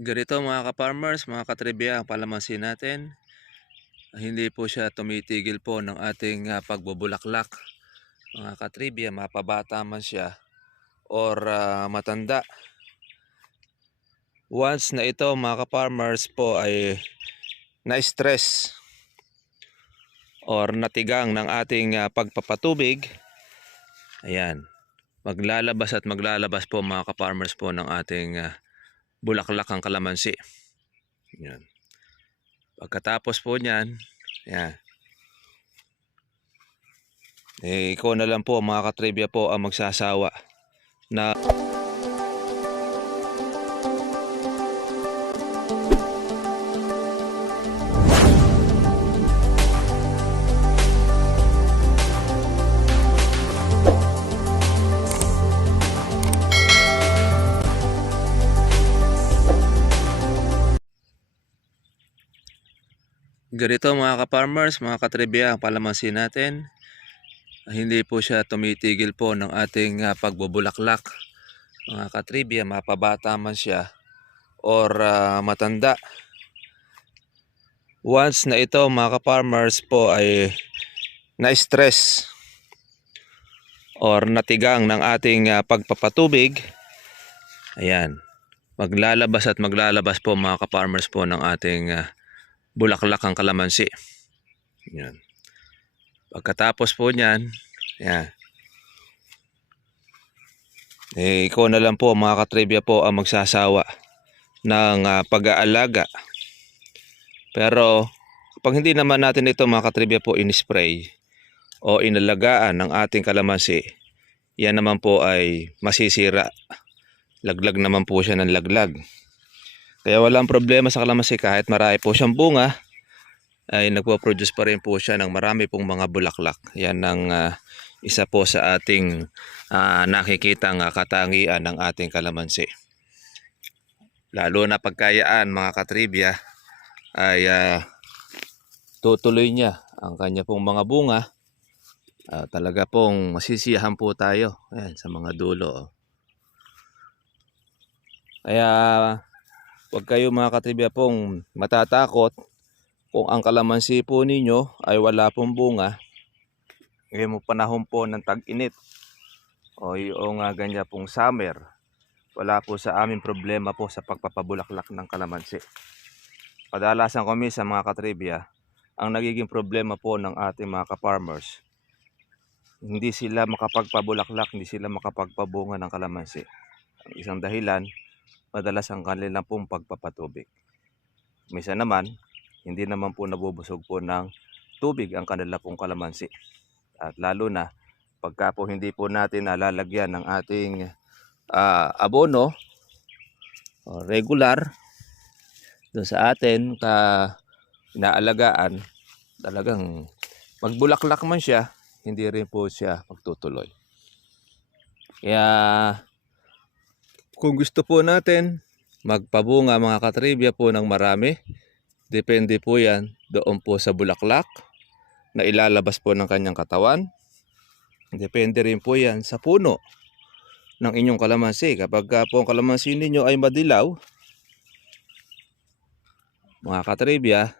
Ganito mga ka-farmers, mga katribya, ang palamansin natin, hindi po siya tumitigil po ng ating pagbubulaklak. Mga katribya, mapabata man siya or matanda. Once na ito mga ka-farmers po ay na-stress or natigang ng ating pagpapatubig, ayan, maglalabas po mga ka-farmers po ng ating bulaklak ang kalamansi. Ayan. Pagkatapos po niyan, ayan, ikaw na lang po mga katribya po ang magsasawa na ganito mga ka-farmers, mga katribya, ang palamansin natin, hindi po siya tumitigil po ng ating pagbubulaklak. Mga katribya, mapabata man siya or matanda. Once na ito mga ka-farmers po ay na-stress or natigang ng ating pagpapatubig, ayan, maglalabas po mga ka-farmers po ng ating bulaklak ang kalamansi. Ayan. Pagkatapos po niyan, ayan, ikaw na lang po mga katribya po ang magsasawa ng pag-aalaga. Pero kapag hindi naman natin ito mga katribya po in-spray o inalagaan ng ating kalamansi, yan naman po ay masisira. Laglag naman po siya ng laglag. Kaya walang problema sa kalamansi, kahit marami po siyang bunga, ay nagpo-produce pa rin po siya ng marami pong mga bulaklak. Yan ang isa po sa ating nakikitang katangian ng ating kalamansi. Lalo na pagkayaan mga katribya ay tutuloy niya ang kanya pong mga bunga. Talaga pong masisiyahan po tayo. Ayan, sa mga dulo. Kaya huwag kayo mga katribya pong matatakot kung ang kalamansi po ninyo ay wala pong bunga. Ngayon mo panahon po ng tag-init o yung ganyan pong summer, wala po sa amin problema po sa pagpapabulaklak ng kalamansi. Kadalasan kami sa mga katribya, ang nagiging problema po ng ating mga ka-farmers, hindi sila makapagpabulaklak, hindi sila makapagpabunga ng kalamansi. Ang isang dahilan, madalas ang kanilang pong pagpapatubig. Minsan naman, hindi naman po nabubusog po ng tubig ang kanila pong kalamansi. At lalo na, pagka po hindi po natin nalalagyan ng ating abono o regular doon sa atin inaalagaan, talagang magbulaklak man siya, hindi rin po siya magtutuloy. Kaya kung gusto po natin magpabunga mga katribya po ng marami, depende po yan doon po sa bulaklak na ilalabas po ng kanyang katawan. Depende rin po yan sa puno ng inyong kalamansi. Kapag po ang kalamansi ninyo ay madilaw, mga katribya,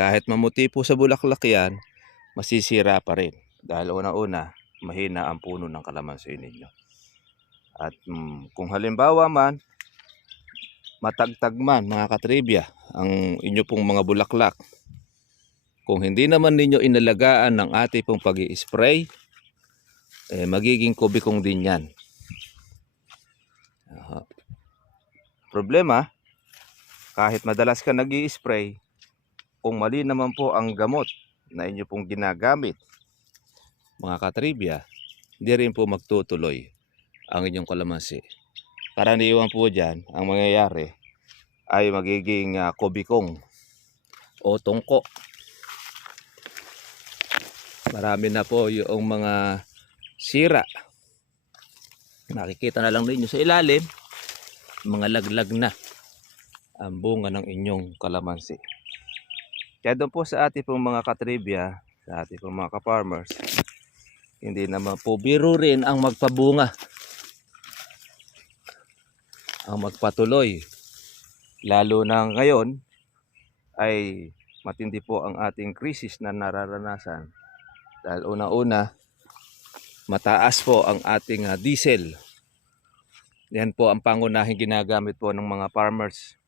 kahit mamuti po sa bulaklak yan, masisira pa rin. Dahil una-una, mahina ang puno ng kalamansi ninyo. At kung halimbawa man, matagtag man mga katribya ang inyo pong mga bulaklak, kung hindi naman ninyo inalagaan ng ating pong pag-i-spray, magiging kubikong din yan. Problema, kahit madalas ka nag-i-spray, kung mali naman po ang gamot na inyo pong ginagamit, mga katribya, hindi rin po magtutuloy ang inyong kalamansi. Karaniwan po dyan, ang mangyayari ay magiging kubikong o tungko. Marami na po yung mga sira. Nakikita na lang ninyo sa ilalim, mga laglag na ang bunga ng inyong kalamansi. Kaya doon po sa ating pong mga katribya, sa ating pong mga ka-farmers, hindi naman po biro rin ang magpabunga, ang magpatuloy Lalo na ngayon ay matindi po ang ating krisis na nararanasan. Dahil una-una, mataas po ang ating diesel. Yan po ang pangunahing ginagamit po ng mga farmers.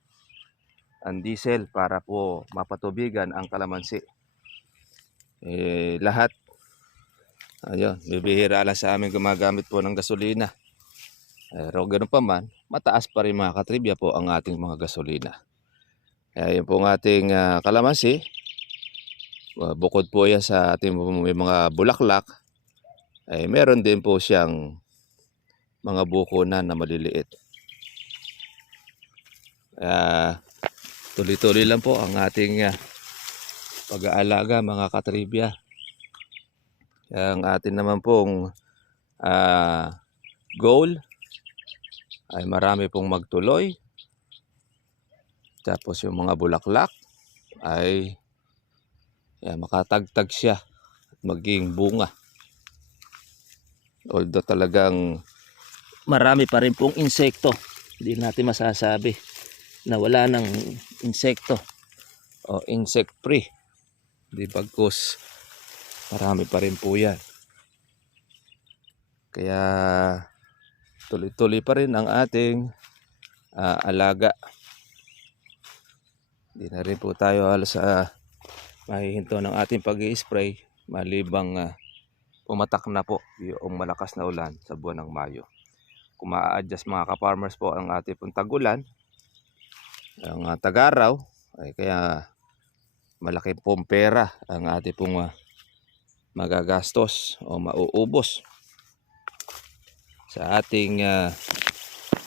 Ang diesel para po mapatubigan ang kalamansi. Lahat, ayun, bibihira lang sa amin gumagamit po ng gasolina. Pero ganoon pa man, mataas pa rin mga katribya po ang ating mga gasolina. Kaya yun po ang ating kalamansi. Bukod po yan sa ating may mga bulaklak, ay meron din po siyang mga bukunan na maliliit. Kaya tuloy-tuloy lang po ang ating pag-aalaga mga katribya. Kaya ang atin naman pong goal ay marami pong magtuloy. Tapos yung mga bulaklak ay makatagtag siya at maging bunga. Although talagang marami pa rin pong insekto, hindi natin masasabi na wala ng insekto o insect free. Di bagkus marami pa rin po yan. Kaya tuloy-tuloy pa rin ang ating alaga. Hindi na rin po tayo halos mahihinto ng ating pag-i-spray malibang pumatak na po yung malakas na ulan sa buwan ng Mayo. Kung ma-adjust mga ka-farmers po ang ating pong tag-ulan, ang tag-araw, ay kaya malaki pong pera ang ating pong magagastos o mauubos sa ating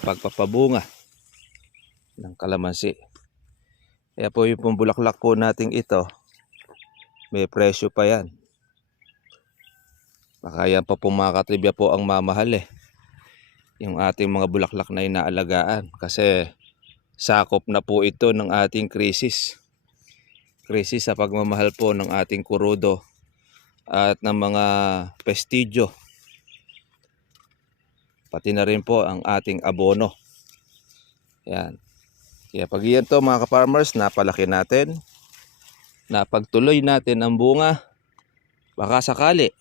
pagpapabunga ng kalamansi. Kaya po yung pong bulaklak po nating ito, may presyo pa yan. Baka yan pa po mga katribya po ang mamahal yung ating mga bulaklak na inaalagaan. Kasi sakop na po ito ng ating krisis. Krisis sa pagmamahal po ng ating kurudo at ng mga pestidyo. Pati na rin po ang ating abono. Yan. Kaya pag iyan to mga ka-farmers, napalaki natin, napagtuloy natin ang bunga, baka sakali,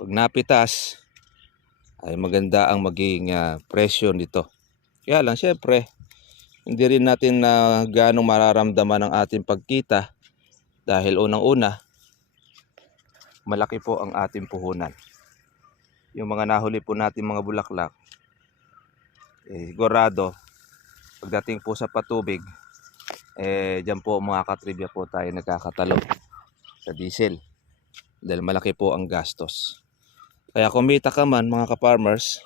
pag napitas, ay maganda ang maging presyo nito. Kaya lang syempre, hindi rin natin na gaano mararamdaman ang ating pagkita dahil unang-una, malaki po ang ating puhunan. Yung mga nahuli po natin mga bulaklak, sigurado, pagdating po sa patubig, dyan po mga katribya po tayo nagkakatalo sa diesel dahil malaki po ang gastos. Kaya kumita ka man mga ka-farmers,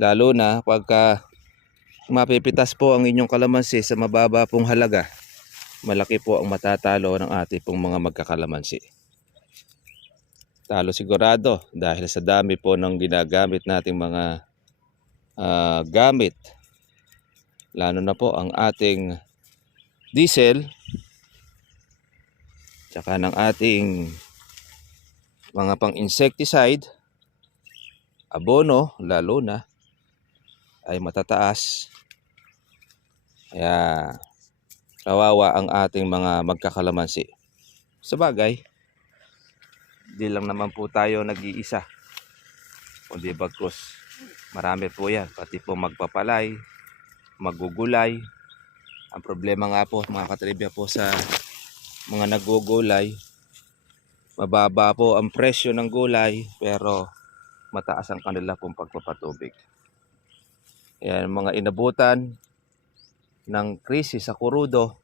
lalo na pagka mapipitas po ang inyong kalamansi sa mababa pong halaga, malaki po ang matatalo ng ating pong mga magkakalamansi. Talo sigurado dahil sa dami po ng ginagamit nating mga gamit. Lalo na po ang ating diesel, tsaka ng ating mga pang-insecticide, abono lalo na, ay matataas. Kaya kawawa ang ating mga magkakalamansi. Sa bagay, di lang naman po tayo nag-iisa. Kundi bagkus marami po yan. Pati po magpapalay, magugulay. Ang problema nga po mga katribya po sa mga nagugulay, mababa po ang presyo ng gulay pero mataas ang kanila pong pagpapatubig. Kaya mga inabutan ng krisis sa kurudo,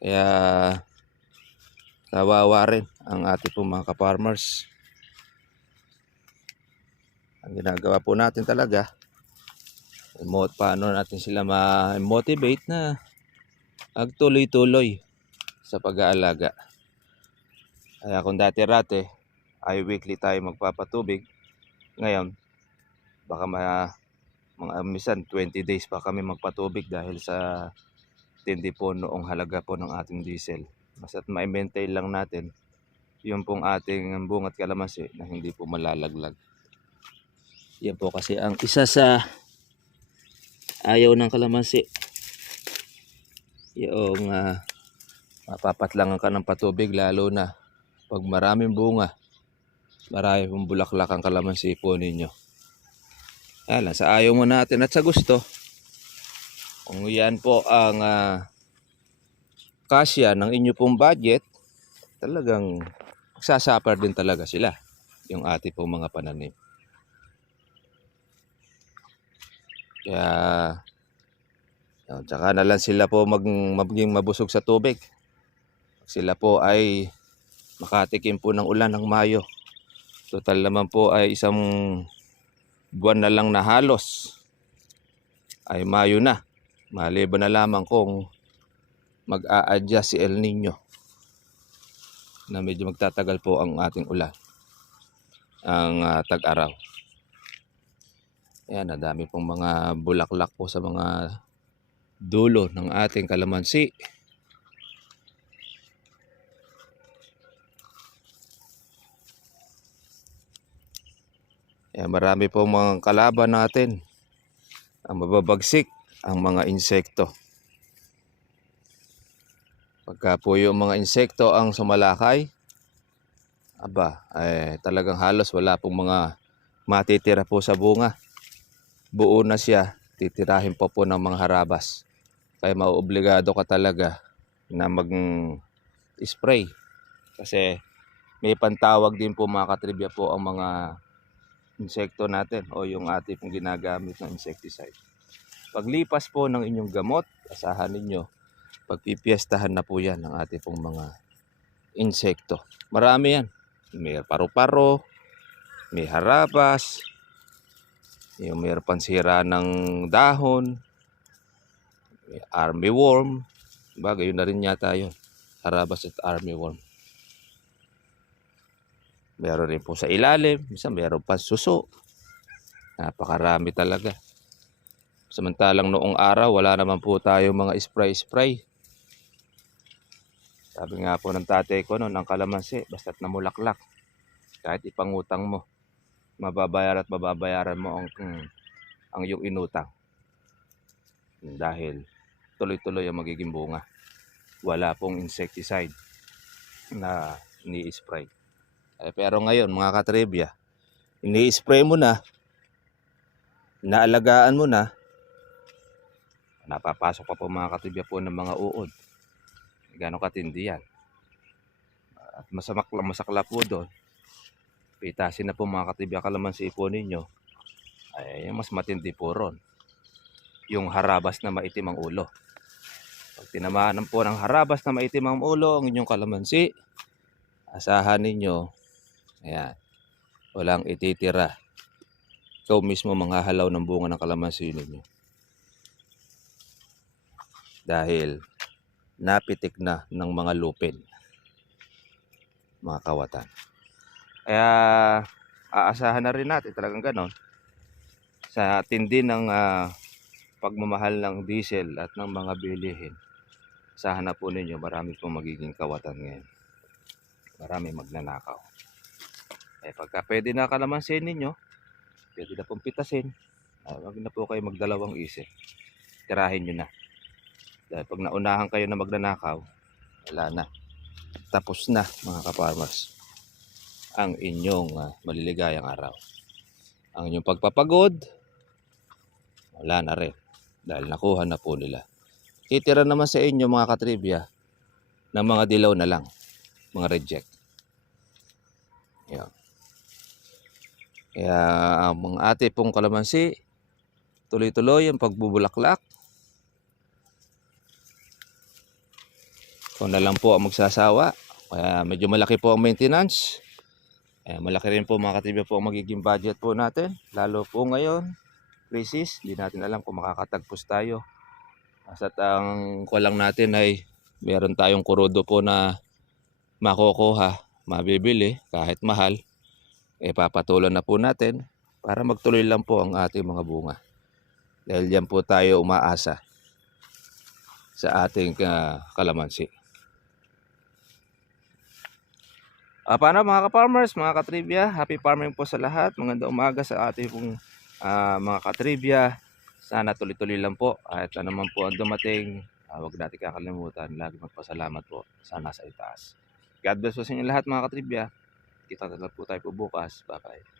kaya kawawa rin ang ating pong mga ka-farmers. Ang ginagawa po natin talaga, paano natin sila ma-motivate na agtuloy-tuloy sa pag-aalaga. Kaya kung dati-rate ay weekly tayo magpapatubig, ngayon baka mga minsan 20 days pa kami magpatubig dahil sa tindi po noong halaga po ng ating diesel. Basta't ma-maintain lang natin yung pong ating bungat kalamansi na hindi po malalaglag. Yan po kasi ang isa sa ayaw ng kalamansi. Yung mapapatlangan ka ng patubig, lalo na pag maraming bunga, marami pong bulaklak ang kalamansi po ninyo. Ayan, sa ayaw mo natin at sa gusto, kung yan po ang kasya ng inyo pong budget, talagang magsasuffer din talaga sila, yung ating pong mga pananim. Kaya tsaka na lang sila po maging mabusog sa tubig. Sila po ay makatikim po ng ulan ng Mayo. Total naman po ay isang buwan na lang na halos ay Mayo na. Maliban na lamang kung mag-a-adjust si El Nino na medyo magtatagal po ang ating ulan, ang tag-araw. Ayan, nadami pong mga bulaklak po sa mga dulo ng ating kalamansi. Ayan, marami pong mga kalaban natin. Ang mababagsik, ang mga insekto. Pagka po yung mga insekto ang sumalakay, talagang halos wala pong mga matitira po sa bunga. Buo na siya, titirahin po ng mga harabas. Kaya mauobligado ka talaga na mag-spray. Kasi may pantawag din po mga katribya po ang mga insekto natin o yung ating pong ginagamit ng insecticide. Paglipas po ng inyong gamot, asahan ninyo, pagpipiestahan na po yan ng ating pong mga insekto. Marami yan. May paru-paro, may harabas, yung may pansira ng dahon, may armyworm. Bagay, yun na rin yata yun. Harabas at armyworm. Meron rin po sa ilalim, minsan meron pa suso. Napakarami talaga. Samantalang noong araw, wala naman po tayo mga spray-spray. Sabi nga po ng tatay ko noon, ang kalamansi, basta't namulaklak, kahit ipangutang mo, mababayaran mo ang iyong inutang. Dahil tuloy-tuloy ang magiging bunga. Wala pong insecticide na ini-spray. Pero ngayon, mga katribya, ini-spray mo na, naalagaan mo na, napapasok pa po mga katribya po ng mga uod. Gano'ng katindi yan. At masakla po doon, pitasin na po mga katribya kalamansi po ninyo, ay mas matindi po ron. Yung harabas na maitim ang ulo. Pag tinamaan po ng harabas na maitim ang ulo ang inyong kalamansi, asahan ninyo, ayan, walang ititira. Ikaw mismo manghahalaw ng bunga ng kalamansi ninyo. Dahil napitik na ng mga lupin, mga kawatan. Kaya aasahan na rin natin talagang ganon. Sa tindi ng pagmamahal ng diesel at ng mga bilihin, asahan na po ninyo marami pong magiging kawatan ngayon. Marami magnanakaw. Pagka pwede na kalamansin ninyo, pwede na pong pitasin, wag na po kayo magdalawang isip. Tirahin nyo na. Dahil pag naunahan kayo na magnanakaw, wala na. Tapos na mga kaparmers ang inyong maliligayang araw. Ang inyong pagpapagod, wala na rin. Dahil nakuha na po nila. Titira naman sa inyo mga katribya ng mga dilaw na lang. Mga reject. Yan. Kaya ang mga ate pong kalamansi, tuloy-tuloy ang pagbubulaklak. Kung na lang po ang magsasawa, kaya medyo malaki po ang maintenance. Malaki rin po mga katribya po ang magiging budget po natin. Lalo po ngayon, crisis, hindi natin alam kung makakatagpos tayo. Basta't ang kulang natin ay meron tayong kurudo po na makukuha, mabibili kahit mahal. Papatulan na po natin para magtuloy lang po ang ating mga bunga. Dahil yan po tayo umaasa sa ating kalamansi. Paano mga ka-farmers, mga ka-trivia, happy farming po sa lahat. Magandang umaga sa ating pong mga ka-trivia. Sana tuloy-tuloy lang po. At ano man po ang dumating, huwag natin kakalimutan. Lagi magpasalamat po sa nasa itaas. God bless po sa inyo lahat mga ka-trivia. Kita na lang po tayo po bukas. Bye-bye.